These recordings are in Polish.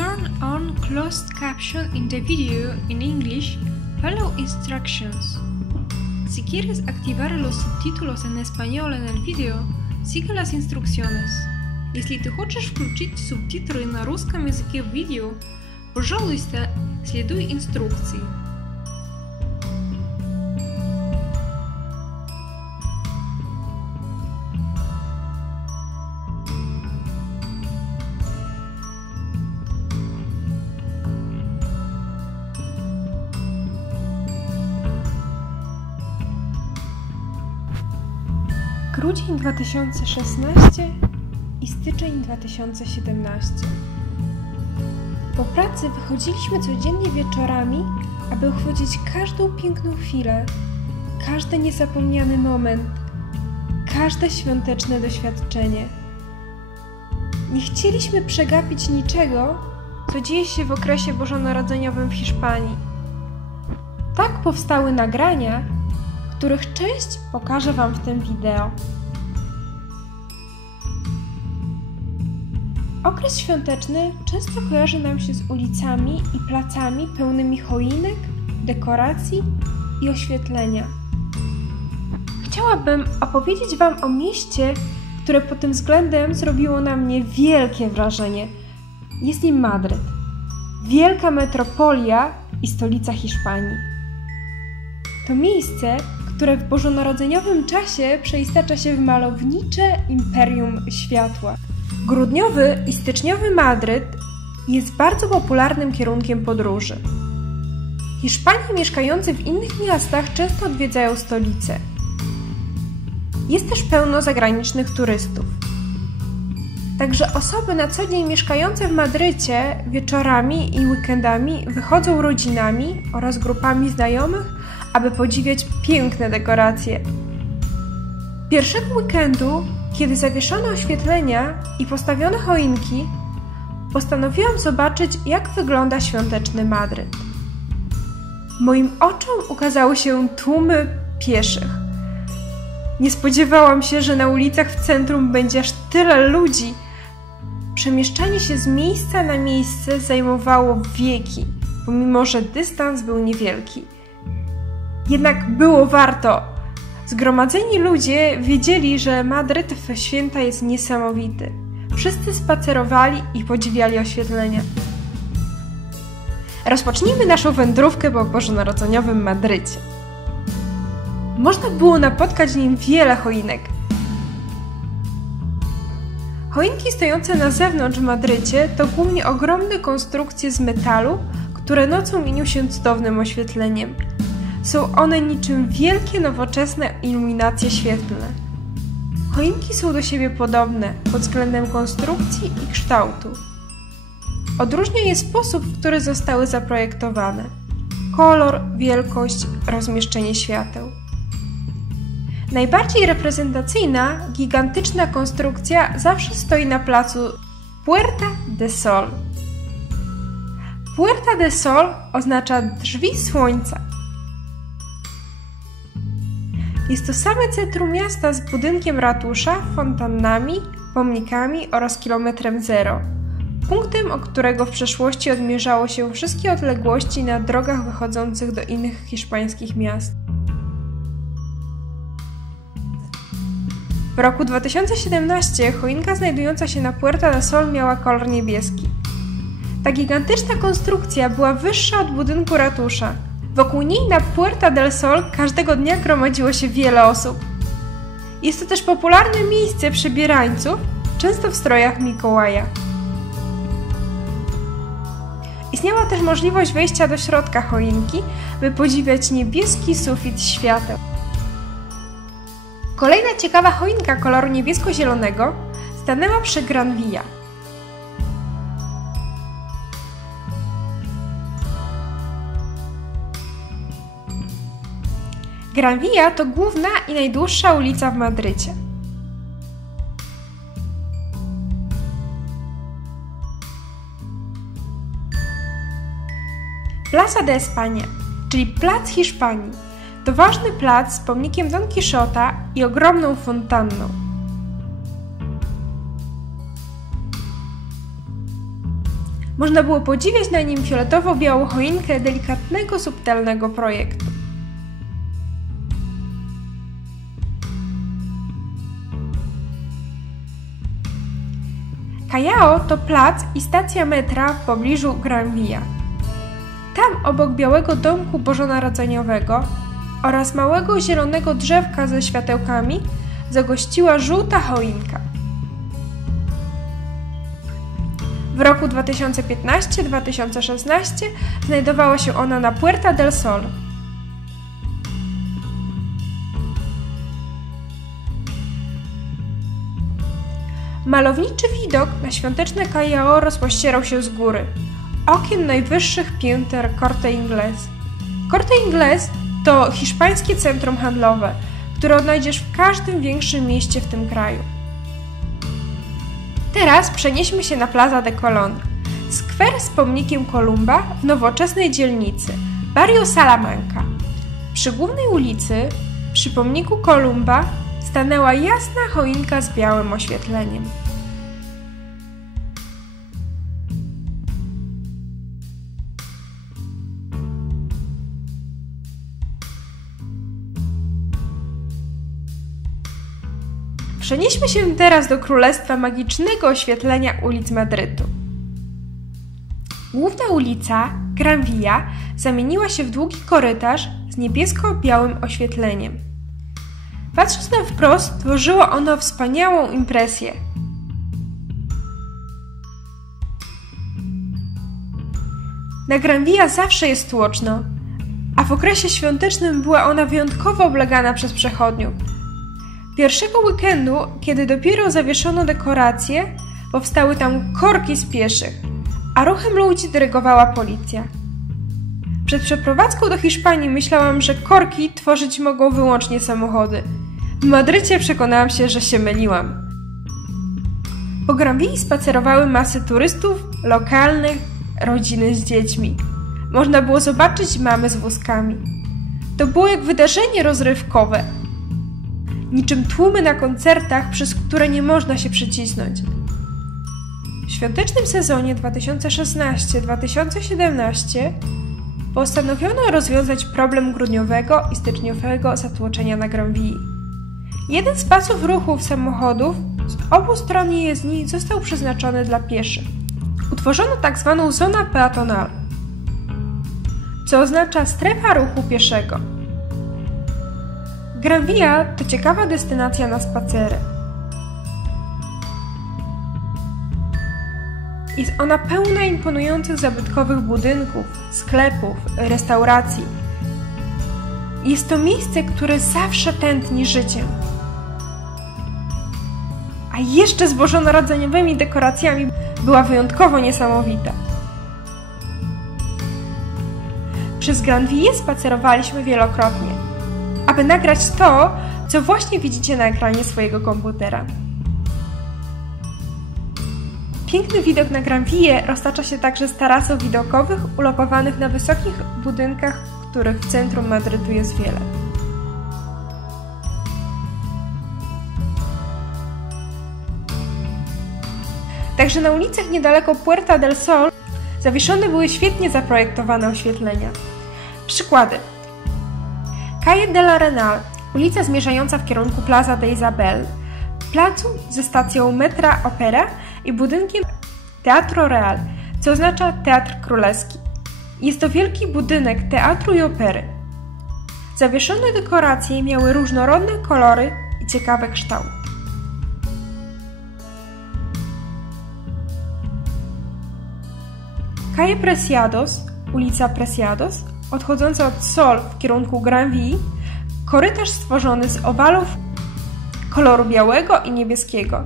turn on closed caption in the video in English, follow instructions. Si quieres activar los subtítulos en español en el video, sigue las instrucciones. Если ты хочешь включить субтитры на русском языке в видео, пожалуйста, следуй инструкции. Grudzień 2016 i styczeń 2017. Po pracy wychodziliśmy codziennie wieczorami, aby uchwycić każdą piękną chwilę, każdy niezapomniany moment, każde świąteczne doświadczenie. Nie chcieliśmy przegapić niczego, co dzieje się w okresie bożonarodzeniowym w Hiszpanii. Tak powstały nagrania, których część pokażę Wam w tym wideo. Okres świąteczny często kojarzy nam się z ulicami i placami pełnymi choinek, dekoracji i oświetlenia. Chciałabym opowiedzieć Wam o mieście, które pod tym względem zrobiło na mnie wielkie wrażenie. Jest nim Madryt, wielka metropolia i stolica Hiszpanii. To miejsce, które w bożonarodzeniowym czasie przeistacza się w malownicze imperium światła. Grudniowy i styczniowy Madryt jest bardzo popularnym kierunkiem podróży. Hiszpanie mieszkający w innych miastach często odwiedzają stolicę. Jest też pełno zagranicznych turystów. Także osoby na co dzień mieszkające w Madrycie wieczorami i weekendami wychodzą rodzinami oraz grupami znajomych, aby podziwiać piękne dekoracje. Pierwszego weekendu, kiedy zawieszono oświetlenia i postawiono choinki, postanowiłam zobaczyć, jak wygląda świąteczny Madryt. Moim oczom ukazały się tłumy pieszych. Nie spodziewałam się, że na ulicach w centrum będzie aż tyle ludzi. Przemieszczanie się z miejsca na miejsce zajmowało wieki, pomimo że dystans był niewielki. Jednak było warto. Zgromadzeni ludzie wiedzieli, że Madryt w święta jest niesamowity. Wszyscy spacerowali i podziwiali oświetlenia. Rozpocznijmy naszą wędrówkę po bożonarodzeniowym Madrycie. Można było napotkać w nim wiele choinek. Choinki stojące na zewnątrz w Madrycie to głównie ogromne konstrukcje z metalu, które nocą mienią się cudownym oświetleniem. Są one niczym wielkie, nowoczesne iluminacje świetlne. Choinki są do siebie podobne pod względem konstrukcji i kształtu. Odróżnia je sposób, w który zostały zaprojektowane. Kolor, wielkość, rozmieszczenie świateł. Najbardziej reprezentacyjna, gigantyczna konstrukcja zawsze stoi na placu Puerta del Sol. Puerta del Sol oznacza drzwi słońca. Jest to same centrum miasta z budynkiem ratusza, fontannami, pomnikami oraz kilometrem zero. Punktem, od którego w przeszłości odmierzało się wszystkie odległości na drogach wychodzących do innych hiszpańskich miast. W roku 2017 choinka znajdująca się na Puerta del Sol miała kolor niebieski. Ta gigantyczna konstrukcja była wyższa od budynku ratusza. Wokół niej na Puerta del Sol każdego dnia gromadziło się wiele osób. Jest to też popularne miejsce przebierańców, często w strojach Mikołaja. Istniała też możliwość wejścia do środka choinki, by podziwiać niebieski sufit świateł. Kolejna ciekawa choinka koloru niebiesko-zielonego stanęła przy Gran Via. Gran Via to główna i najdłuższa ulica w Madrycie. Plaza de España, czyli Plac Hiszpanii, to ważny plac z pomnikiem Don Quichota i ogromną fontanną. Można było podziwiać na nim fioletowo-białą choinkę delikatnego, subtelnego projektu. Callao to plac i stacja metra w pobliżu Gran Via. Tam obok białego domku bożonarodzeniowego oraz małego zielonego drzewka ze światełkami zagościła żółta choinka. W roku 2015-2016 znajdowała się ona na Puerta del Sol. Malowniczy widok na świąteczne Callao rozpościerał się z góry, okien najwyższych pięter Corte Inglés. Corte Inglés to hiszpańskie centrum handlowe, które odnajdziesz w każdym większym mieście w tym kraju. Teraz przenieśmy się na Plaza de Colón, skwer z pomnikiem Kolumba w nowoczesnej dzielnicy, Barrio Salamanca. Przy głównej ulicy, przy pomniku Kolumba, stanęła jasna choinka z białym oświetleniem. Przenieśmy się teraz do królestwa magicznego oświetlenia ulic Madrytu. Główna ulica, Gran Via, zamieniła się w długi korytarz z niebiesko-białym oświetleniem. Patrząc na wprost, tworzyło ono wspaniałą impresję. Na Gran Via zawsze jest tłoczno, a w okresie świątecznym była ona wyjątkowo oblegana przez przechodniów. Pierwszego weekendu, kiedy dopiero zawieszono dekoracje, powstały tam korki z pieszych, a ruchem ludzi dyrygowała policja. Przed przeprowadzką do Hiszpanii myślałam, że korki tworzyć mogą wyłącznie samochody. W Madrycie przekonałam się, że się myliłam. Po Gran Vii spacerowały masy turystów, lokalnych, rodziny z dziećmi. Można było zobaczyć mamy z wózkami. To było jak wydarzenie rozrywkowe. Niczym tłumy na koncertach, przez które nie można się przycisnąć. W świątecznym sezonie 2016-2017 postanowiono rozwiązać problem grudniowego i styczniowego zatłoczenia na Gran Vii. Jeden z pasów ruchów samochodów z obu stron jezdni został przeznaczony dla pieszych. Utworzono tzw. zona peatonal, co oznacza strefa ruchu pieszego. Gran Via to ciekawa destynacja na spacery. Jest ona pełna imponujących zabytkowych budynków, sklepów, restauracji. Jest to miejsce, które zawsze tętni życiem. A jeszcze z bożonarodzeniowymi dekoracjami była wyjątkowo niesamowita. Przez Gran Vię spacerowaliśmy wielokrotnie, aby nagrać to, co właśnie widzicie na ekranie swojego komputera. Piękny widok na Gran Vię roztacza się także z tarasów widokowych ulokowanych na wysokich budynkach, których w centrum Madrytu jest wiele. Także na ulicach niedaleko Puerta del Sol zawieszone były świetnie zaprojektowane oświetlenia. Przykłady. Calle del Arenal, ulica zmierzająca w kierunku Plaza de Isabel, placu ze stacją metra Opera i budynkiem Teatro Real, co oznacza Teatr Królewski. Jest to wielki budynek teatru i opery. Zawieszone dekoracje miały różnorodne kolory i ciekawe kształty. Calle Preciados, ulica Preciados, odchodząca od Sol w kierunku Gran Vii, korytarz stworzony z owalów koloru białego i niebieskiego.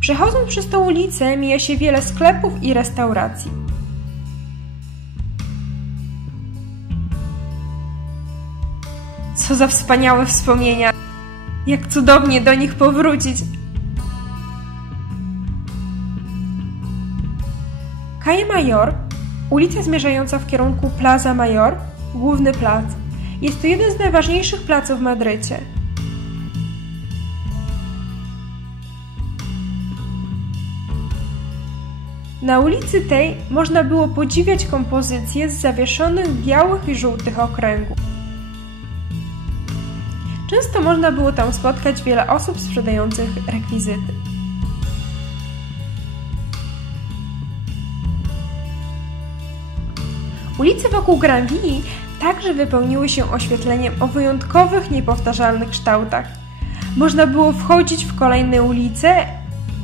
Przechodząc przez tę ulicę mija się wiele sklepów i restauracji. Co za wspaniałe wspomnienia! Jak cudownie do nich powrócić! Calle Mayor, ulica zmierzająca w kierunku Plaza Mayor, główny plac. Jest to jeden z najważniejszych placów w Madrycie. Na ulicy tej można było podziwiać kompozycje z zawieszonych białych i żółtych okręgów. Często można było tam spotkać wiele osób sprzedających rekwizyty. Ulice wokół Granville także wypełniły się oświetleniem o wyjątkowych, niepowtarzalnych kształtach. Można było wchodzić w kolejne ulice,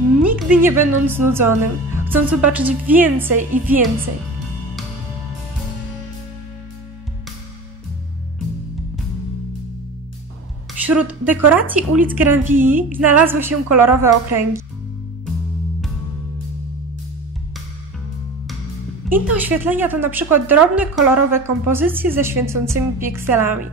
nigdy nie będąc znudzonym, chcąc zobaczyć więcej i więcej. Wśród dekoracji ulic Granville znalazły się kolorowe okręgi. Inne oświetlenia to na przykład drobne, kolorowe kompozycje ze świecącymi pikselami.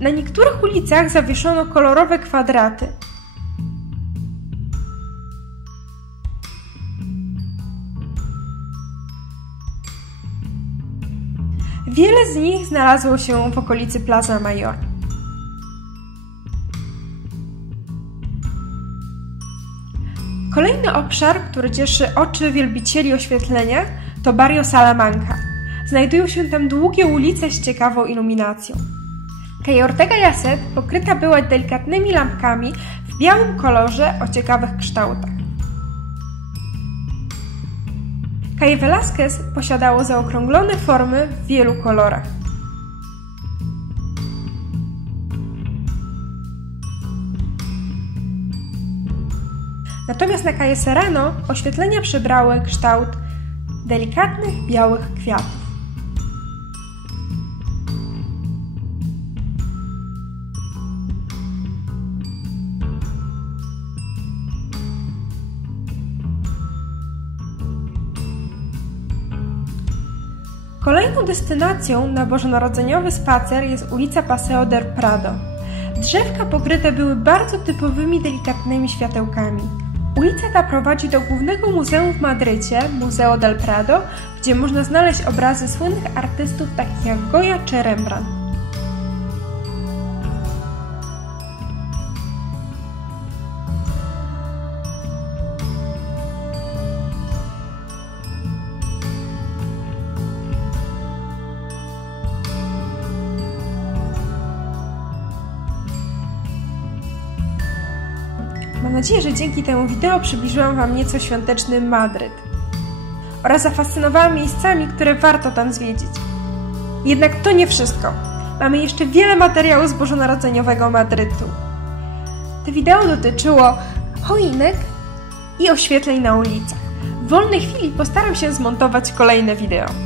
Na niektórych ulicach zawieszono kolorowe kwadraty. Wiele z nich znalazło się w okolicy Plaza Mayor. Kolejny obszar, który cieszy oczy wielbicieli oświetlenia, to Barrio Salamanca. Znajdują się tam długie ulice z ciekawą iluminacją. Calle Ortega y Gasset pokryta była delikatnymi lampkami w białym kolorze o ciekawych kształtach. Calle Velázquez posiadało zaokrąglone formy w wielu kolorach. Natomiast na Calle Serrano oświetlenia przybrały kształt delikatnych, białych kwiatów. Kolejną destynacją na bożonarodzeniowy spacer jest ulica Paseo del Prado. Drzewka pokryte były bardzo typowymi, delikatnymi światełkami. Ulica ta prowadzi do głównego muzeum w Madrycie, Museo del Prado, gdzie można znaleźć obrazy słynnych artystów takich jak Goya czy Rembrandt. Mam nadzieję, że dzięki temu wideo przybliżyłam Wam nieco świąteczny Madryt oraz zafascynowałam miejscami, które warto tam zwiedzić. Jednak to nie wszystko. Mamy jeszcze wiele materiału z bożonarodzeniowego Madrytu. To wideo dotyczyło choinek i oświetleń na ulicach. W wolnej chwili postaram się zmontować kolejne wideo.